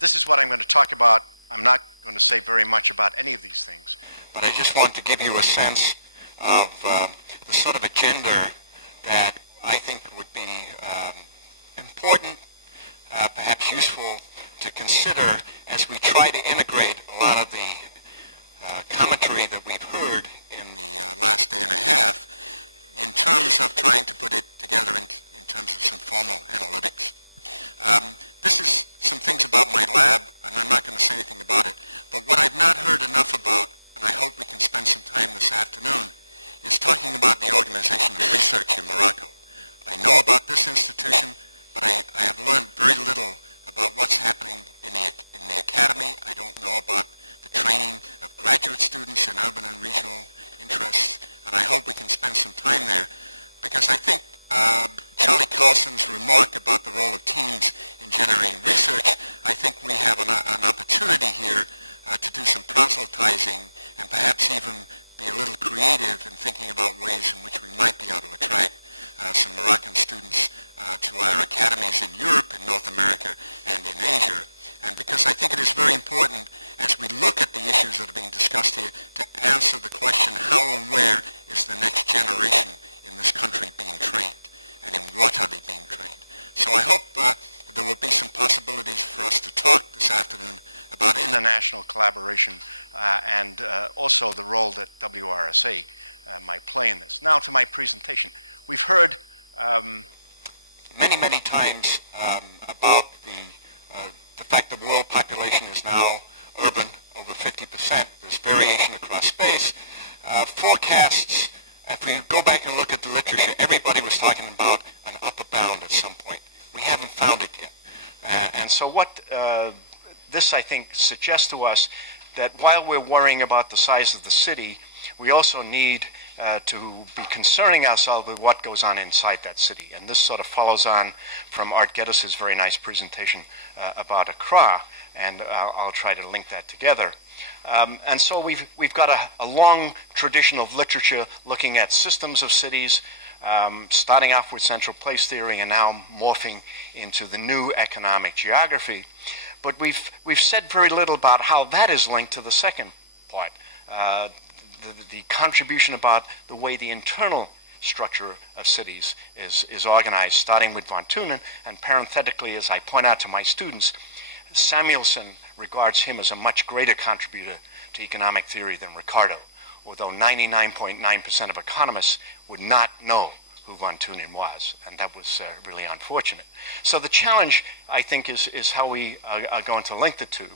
This is what I'm going to talk about. I'm not going to say very much about any of these things, but I just want to give you a sense of the sort of agenda that I think would be important, perhaps useful to consider as we try to integrate a lot of the commentary that we've heard in the last day and a half in terms of trying to put it together in terms of some formal analytics. This is some things about my lab, and I'm not going to say anything about it, but what I've not heard enough about, and I hope we can spend some time this afternoon, is talking about the organization of research in Morocco. I know about this institution, but I have learned very little about what's happening in the academy. I don't know about the training of graduate students in urban and regional interests, and I hope we can spend some time there, because I think Charlie Carlson's remark about the role of teams in generating research, I think we have an opportunity here to do some proselytizing and perhaps even be a little creative in thinking about ways in which we might be able to attract some Moroccan students to our academies in Europe, in North America, and in Asia. And because I think it is very important, as we look at the issues that are being discussed here, to answer the question, how and where is the next generation in this country being trained, and in what are they being trained? So I hope there will be some possibilities for us to talk this afternoon about international collaboration and also the role that WRSA might play in this. Now to my presentation. We've heard many times about the fact that the world population is now urban, over 50%. There's variation across space. Forecasts, if we go back and look at the literature, everybody was talking about an upper bound at some point. We haven't found it yet. And so what this, I think, suggests to us that while we're worrying about the size of the city, we also need to be concerning ourselves with what goes on inside that city. And this sort of follows on from Art Geddes' very nice presentation about Accra, and I'll try to link that together. And so we've got a long tradition of literature looking at systems of cities, starting off with central place theory and now morphing into the new economic geography. But we've said very little about how that is linked to the second part, the contribution about the way the internal structure of cities is organized, starting with von Thunen, and parenthetically, as I point out to my students, Samuelson regards him as a much greater contributor to economic theory than Ricardo, although 99.9% of economists would not know who von Thunen was, and that was really unfortunate. So the challenge, I think, is how we are going to link the two.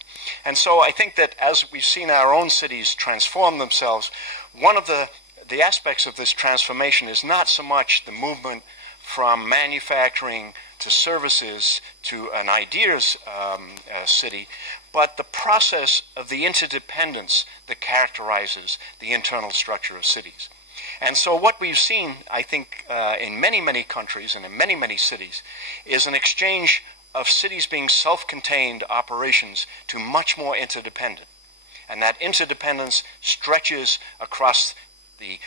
And so I think that as we've seen our own cities transform themselves, one of the aspects of this transformation is not so much the movement from manufacturing to services to an ideas city, but the process of the interdependence that characterizes the internal structure of cities. And so what we've seen, I think, in many countries and in many cities, is an exchange of cities being self-contained operations to much more interdependent. And that interdependence stretches across the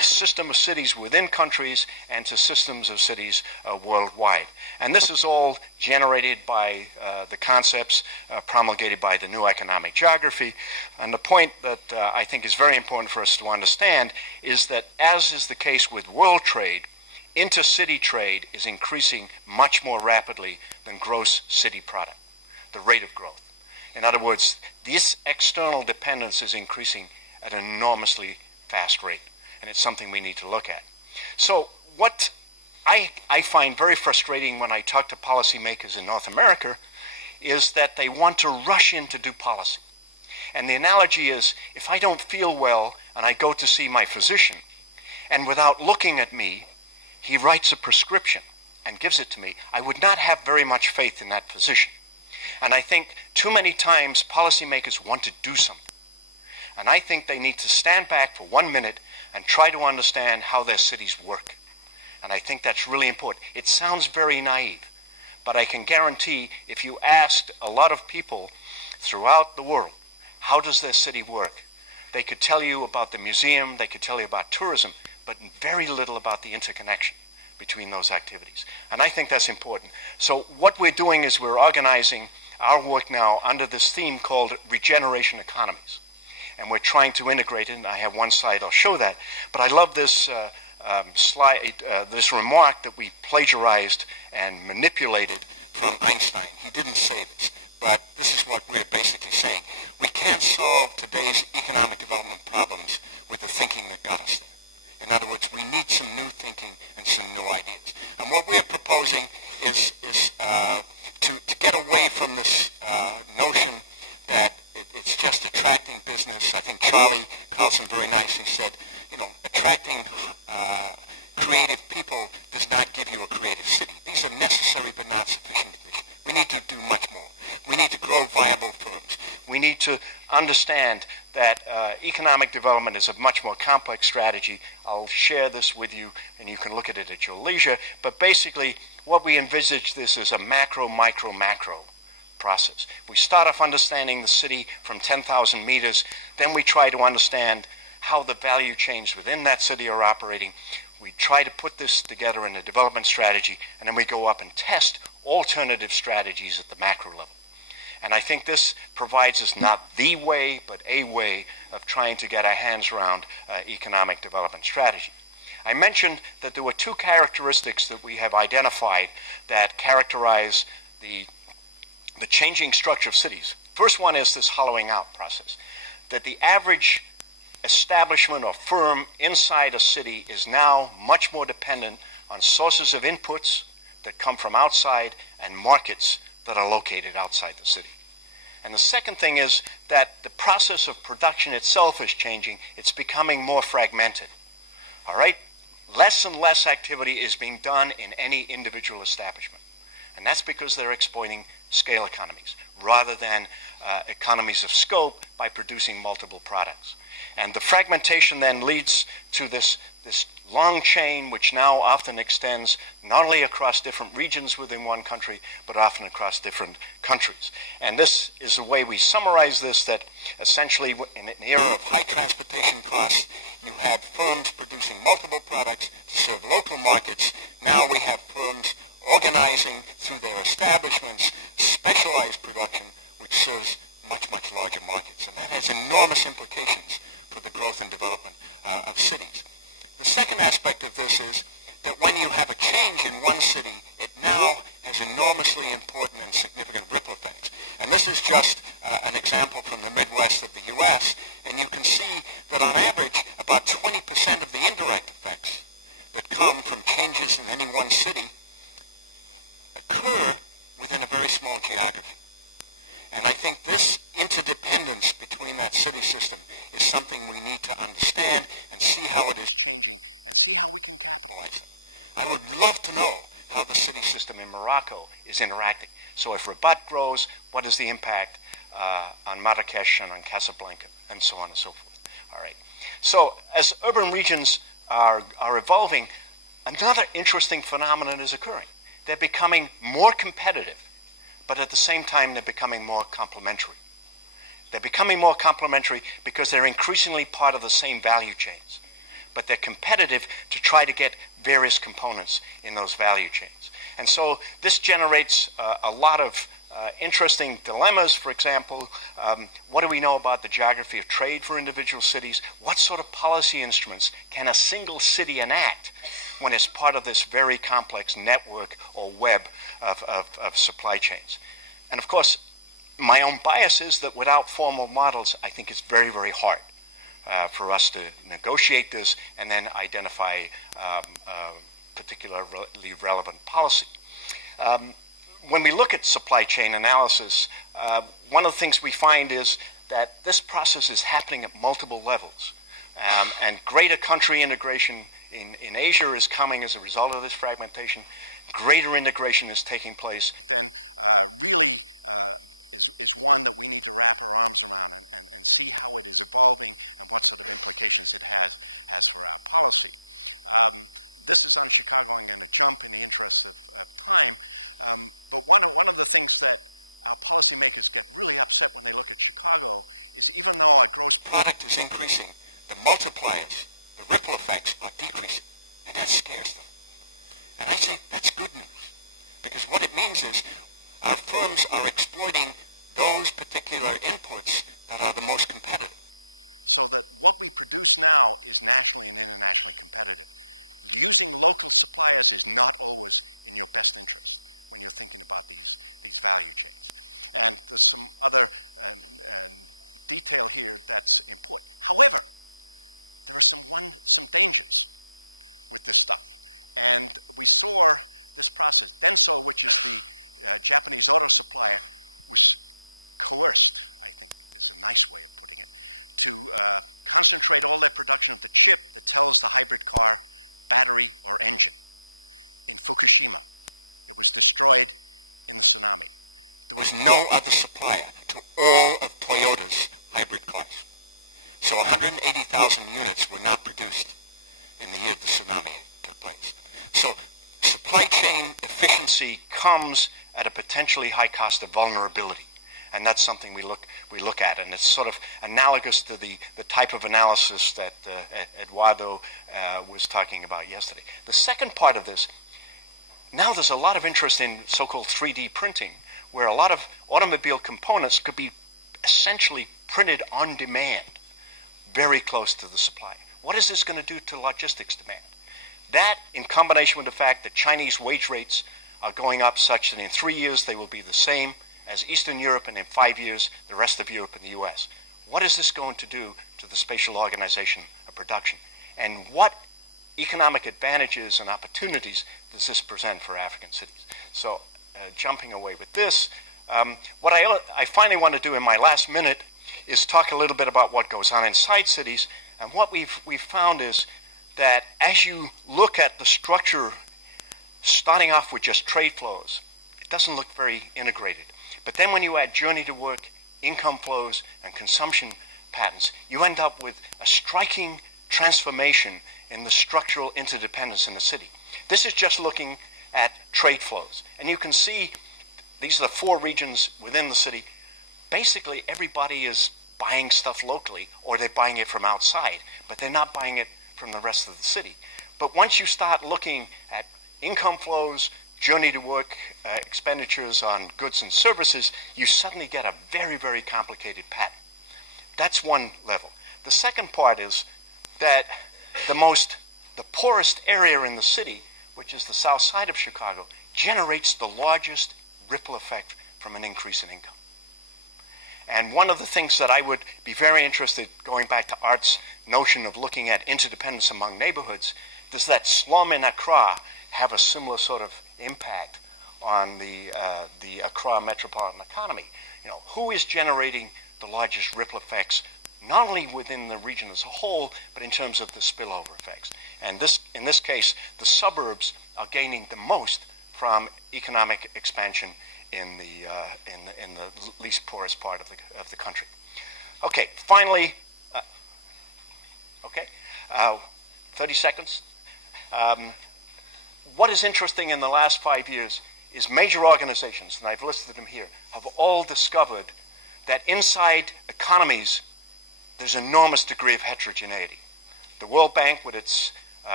system of cities within countries and to systems of cities worldwide. And this is all generated by the concepts promulgated by the new economic geography. And the point that I think is very important for us to understand is that, as is the case with world trade, intercity trade is increasing much more rapidly than gross city product, the rate of growth. In other words, this external dependence is increasing at an enormously fast rate, and it's something we need to look at. So what I find very frustrating when I talk to policymakers in North America is that they want to rush in to do policy. And the analogy is, if I don't feel well and I go to see my physician, and without looking at me, he writes a prescription and gives it to me, I would not have very much faith in that physician. And I think too many times policymakers want to do something. And I think they need to stand back for 1 minute and try to understand how their cities work. And I think that's really important. It sounds very naive, but I can guarantee if you asked a lot of people throughout the world, how does their city work? They could tell you about the museum, they could tell you about tourism, but very little about the interconnection between those activities. And I think that's important. So what we're doing is we're organizing our work now under this theme called regeneration economies. And we're trying to integrate it, and I have one slide, I'll show that. But I love this slide, this remark that we plagiarized and manipulated from Einstein. He didn't say this, but this is what we're basically saying. We can't solve today's economic development problems with the thinking that got us there. In other words, we need some new thinking and some new ideas. And what we're proposing is to get away from this notion that it's just attracting business. I think Charlie Carlson very nicely said, attracting creative people does not give you a creative city. These are necessary but not sufficient. We need to do much more. We need to grow viable firms. We need to understand that economic development is a much more complex strategy. I'll share this with you, and you can look at it at your leisure. But basically, what we envisage this as a macro, micro, macro process. We start off understanding the city from 10,000 meters. Then we try to understand how the value chains within that city are operating. We try to put this together in a development strategy, and then we go up and test alternative strategies at the macro level. And I think this provides us not the way, but a way of trying to get our hands around economic development strategy. I mentioned that there were two characteristics that we have identified that characterize the changing structure of cities. First one is this hollowing out process, that the average establishment or firm inside a city is now much more dependent on sources of inputs that come from outside and markets that are located outside the city. And the second thing is that the process of production itself is changing. It's becoming more fragmented. All right? Less and less activity is being done in any individual establishment. And that's because they're exploiting scale economies rather than economies of scope by producing multiple products. And the fragmentation then leads to this long chain, which now often extends not only across different regions within one country, but often across different countries. And this is the way we summarize this, that essentially in an era of high transportation costs, you had firms producing multiple products to serve local markets. Now we have firms organizing through their establishments specialized production, which serves much, much larger markets. And that has enormous implications for the growth and development of cities. The second aspect of this is that when you have a change in one city, it now has enormously important and significant ripple effects. And this is just an example from the Midwest of the U.S., and you can see that on average, about 20% of the indirect effects that come from changes in any one city occur within a very small geography. And I think this interdependence between that city system is something we need to understand and see how it is changing and see how we can capitalize it. I would love to know how the city system in Morocco is interacting. So if Rabat grows, what is the impact on Marrakesh and on Casablanca and so on and so forth. All right. So as urban regions are evolving, another interesting phenomenon is occurring. They're becoming more competitive, but at the same time, they're becoming more complementary. They're becoming more complementary because they're increasingly part of the same value chains. But they're competitive to try to get various components in those value chains. And so this generates a lot of interesting dilemmas. For example, what do we know about the geography of trade for individual cities? What sort of policy instruments can a single city enact when it's part of this very complex network or web of supply chains? And of course, my own bias is that without formal models, I think it's very, very hard for us to negotiate this and then identify particularly relevant policy. When we look at supply chain analysis, one of the things we find is that this process is happening at multiple levels. And greater country integration in Asia is coming as a result of this fragmentation. Greater integration is taking place. Then really is one that we need to wrap our arms around and see how it is evolving and what sort of implications it has for our policy. This is on Chicago. I'm going to jump in the interest of time. But one of the things that our policymakers get really upset when they look at Chicago is even though our gross product is increasing, the multipliers, the ripple effects are decreasing. And that scares them. And I think that's good news. Because what it means is our firms are exploiting so that what we produce now is nationally and internationally competitive. Using local suppliers is not always in your best interest when you're thinking about these value chains. And there's some other detail here that's important. However, there are some dangers with this stuff. And we saw this process. Denso, which is the Japanese auto supplier, was coerced, I think is a nice way of putting it, to concentrate all their production of the chip that tells the hybrid car, battery, or engine in Fukushima. It was destroyed in the tsunami. There was no other supplier to all of Toyota's hybrid cars. So 180,000 units were not produced in the year the tsunami took place. So supply chain efficiency comes at a potentially high cost of vulnerability. And that's something we look at, and it's sort of analogous to the type of analysis that Eduardo was talking about yesterday. The second part of this, now there's a lot of interest in so-called 3D printing, where a lot of automobile components could be essentially printed on demand, very close to the supply. What is this going to do to logistics demand? That, in combination with the fact that Chinese wage rates are going up such that in 3 years they will be the same as Eastern Europe, and in 5 years, the rest of Europe and the US. What is this going to do to the spatial organization of production? And what economic advantages and opportunities does this present for African cities? So, jumping away with this, what I finally want to do in my last minute is talk a little bit about what goes on inside cities. And what we've found is that as you look at the structure, starting off with just trade flows, it doesn't look very integrated. But then when you add journey to work, income flows, and consumption patterns, you end up with a striking transformation in the structural interdependence in the city. This is just looking at trade flows. And you can see these are the 4 regions within the city. Basically, everybody is buying stuff locally, or they're buying it from outside, but they're not buying it from the rest of the city. But once you start looking at income flows, journey to work, expenditures on goods and services, you suddenly get a very, very complicated pattern. That's one level. The second part is that the poorest area in the city, which is the south side of Chicago, generates the largest ripple effect from an increase in income. And one of the things that I would be very interested, going back to Art's notion of looking at interdependence among neighborhoods, does that slum in Accra have a similar sort of impact on the Accra metropolitan economy? You know, who is generating the largest ripple effects, not only within the region as a whole, but in terms of the spillover effects? And in this case, the suburbs are gaining the most from economic expansion in the least poorest part of the country. Okay, finally, 30 seconds. What is interesting in the last 5 years is major organizations, and I've listed them here, have all discovered that inside economies, there's an enormous degree of heterogeneity. The World Bank, with its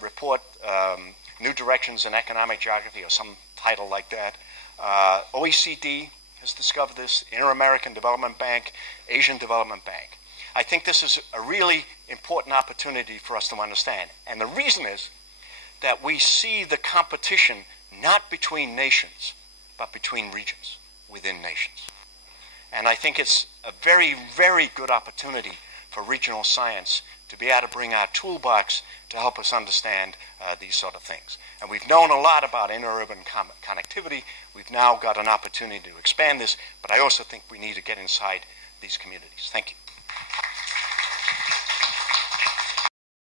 report, New Directions in Economic Geography, or some title like that, OECD has discovered this, Inter-American Development Bank, Asian Development Bank. I think this is a really important opportunity for us to understand. And the reason is that we see the competition not between nations, but between regions within nations. And I think it's a very, very good opportunity for regional science to be able to bring our toolbox to help us understand these sort of things. And we've known a lot about interurban connectivity. We've now got an opportunity to expand this, but I also think we need to get inside these communities. Thank you.